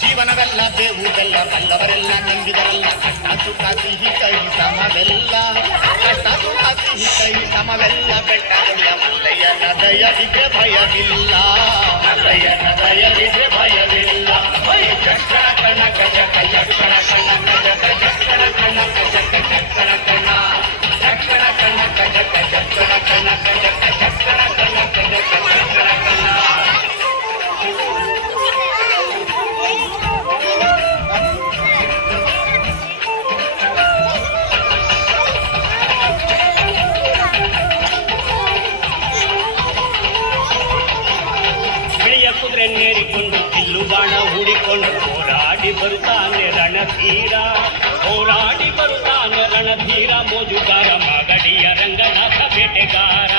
ಜೀವನವೆಲ್ಲ ಬೇವುದೆಲ್ಲ ಬಲ್ಲವರೆಲ್ಲ ನಂಬಿದರಲ್ಲ ಕಷ್ಟ ಸುಖ ಸಿಹಿ ಕೈ ಸಮವೆಲ್ಲ ಕಷ್ಟ ಸುಖ ಸಿಹಿ ಕೈ ಸಮವೆಲ್ಲ ಬೆಟ್ಟದಲ್ಲಿಯ ಮಲ್ಲಯ್ಯನ ದಯವಿದ್ರೆ ಭಯವಿಲ್ಲ ಮಲ್ಲಯ್ಯನ ದಯವಿದ್ರೆ ಭಯವಿಲ್ಲ ಚಕ್ರ ಕಣಕ ಜಕ ಚಕ್ರ ಕಣಕ ಜಕ ಚಕ್ರ ಕಣಕ ಜಕ ಚಕ್ರ ಕಣ ಚಕ್ರ ಕಣಕ ಜಕ ಚಕ್ರ ಕಣಕ ಜಕ ಚಕ್ರ ಕಣಕ ಜಕ ಚಕ್ರ ಕಣ. ಕುದುರೆನ್ನೇರಿಕೊಂಡು ಕಿಲ್ಲು ಬಾಣ ಹೂಡಿಕೊಂಡು ಹೋರಾಡಿ ಬರುತ್ತಾನೆ ರಣಧೀರ ಹೋರಾಡಿ ಬರುತ್ತಾನೆ ರಣಧೀರ ಮೋಜುಗಾರ ಮಾಗಡಿಯ ರಂಗನಾಥ ಬೇಟೆಗಾರ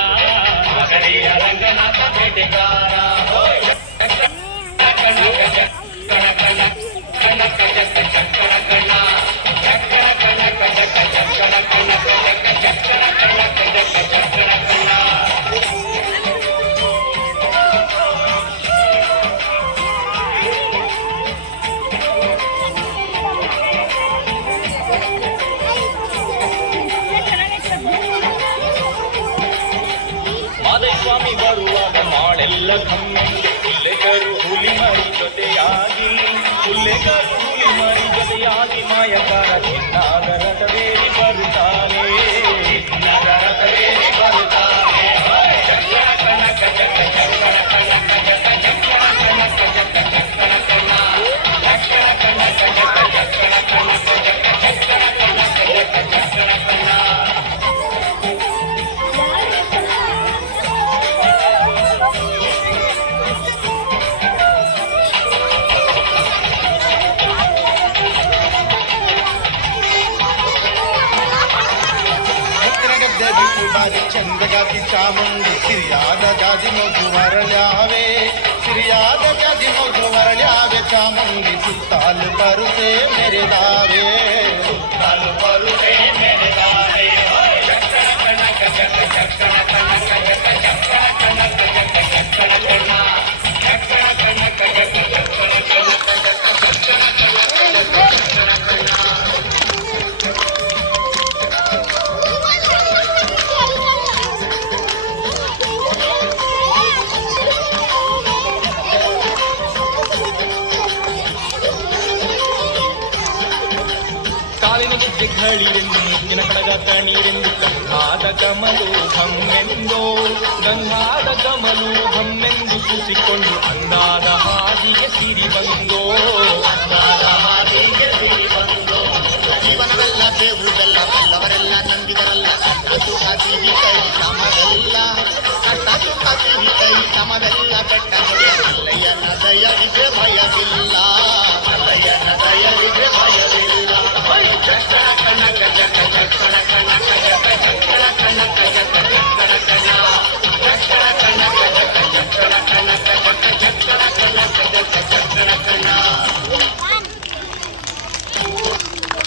ಮಾಗಡಿಯ ರಂಗನಾಥ ಬೇಟೆಗಾರ ಸ್ವಾಮಿ ಬರುವಾಗ ಮಾಳೆಲ್ಲ ಕಮ್ಮೆಂದು ಹುಲ್ಲೆಗರು ಹುಲಿ ಮರಿ ಜೊತೆಯಾಗಿ ಹುಲ್ಲೆಗರು ಹುಲಿ ಮರಿ ಜೊತೆಯಾಗಿ ಮಾಯಕಾರ ಚಿನ್ನಾದ ರಥವೇರಿ ಬರುತ್ತಾನೆ ಚಿನ್ನದ ರಥವೇರಿ ಬರುತ್ತಾನೆ ಚಕ್ರ ಕಣಕ ಜಕ ಚಕ್ರ ಕಣಕ ಜಕ ಚಕ್ರ ಕಣಕ ಜಕ ಚಕ್ರ ಕಣ ಚಕ್ರ ಕಣಕ ಜಕ ಚಕ್ರ ಕಣಕ ಜಕ ಚಕ್ರ ಕಣಕ ಜಕ ಚಕ್ರ ಕಣ. ಚಂದಗಾತಿ ಚಾಮುಂಡಿ ಸಿರಿಯಾದ ಜಾಜಿ ಮಗು ಮರಳ್ಯಾವೆ ಸಿರಿಯಾದ ಜಾಜಿ ಮಗು ಮರಳ್ಯಾವೆ ಚಾಮುಂಡಿ ಸುತ್ತಾಲು ಬರುತೆ ಮೆರೆದಾವೆ ಸುತ್ತಾಲು ಬರುತೆ ಮೆರೆದಾವೆ ಚಕ್ರ ಕಣಕ ಜಕ ಚಕ್ರ ಕಣಕ ಜಕ ಚಕ್ರ ಕಣಕ ಜಕ ಚಕ್ರ ಕಣ ಚಕ್ರ ಕಣಕ ಜಕ ಚಕ್ರ ಕಣಕ ಜಕ ಚಕ್ರ ಕಣಕ ಜಕ ಚಕ್ರ ಕಣ. ಗಳಿರೆಂದು ಮುತ್ತಿನ ಕಡಗ ನೀರೆಂದು ಗಂಧಾದ ಕಮಲು ಘಮ್ಮೆಂದೋ ಗಂಧಾದ ಕಮಲು ಘಮ್ಮೆಂದು ಕೂಸಿಕೊಂಡು ಅಂದಾದ ಹಾದಿಗೆ ಸಿರಿ ಬಂದೋ ಅಂದಾದ ಹಾದಿಗೆ ಸಿರಿ ಬಂದೋ. ಜೀವನವೆಲ್ಲ ಬೇವುದೆಲ್ಲ ಬಲ್ಲವರೆಲ್ಲ ನಂಬಿದರಲ್ಲ ಕಷ್ಟ ಸುಖ ಸಿಹಿ ಕೈ ಸಮವೆಲ್ಲ ಕಷ್ಟ ಸುಖ ಸಿಹಿ ಕೈ ಸಮವೆಲ್ಲ ಬೆಟ್ಟದಲ್ಲಿಯ ಮಲ್ಲಯ್ಯನ ದಯವಿದ್ರೆ ಭಯವಿಲ್ಲ ಮಲ್ಲಯ್ಯನ ದಯವಿದ್ರೆ ಭಯವಿಲ್ಲ ಚಕ್ರ ಕಣಕ ಜಕ ಚಕ್ರ ಕಣಕ ಜಕ ಚಕ್ರ ಕಣಕ ಜಕ ಚಕ್ರ ಕಣ ಚಕ್ರ ಕಣಕ ಜಕ ಚಕ್ರ ಕಣಕ ಜಕ ಚಕ್ರ ಕಣಕ ಜಕ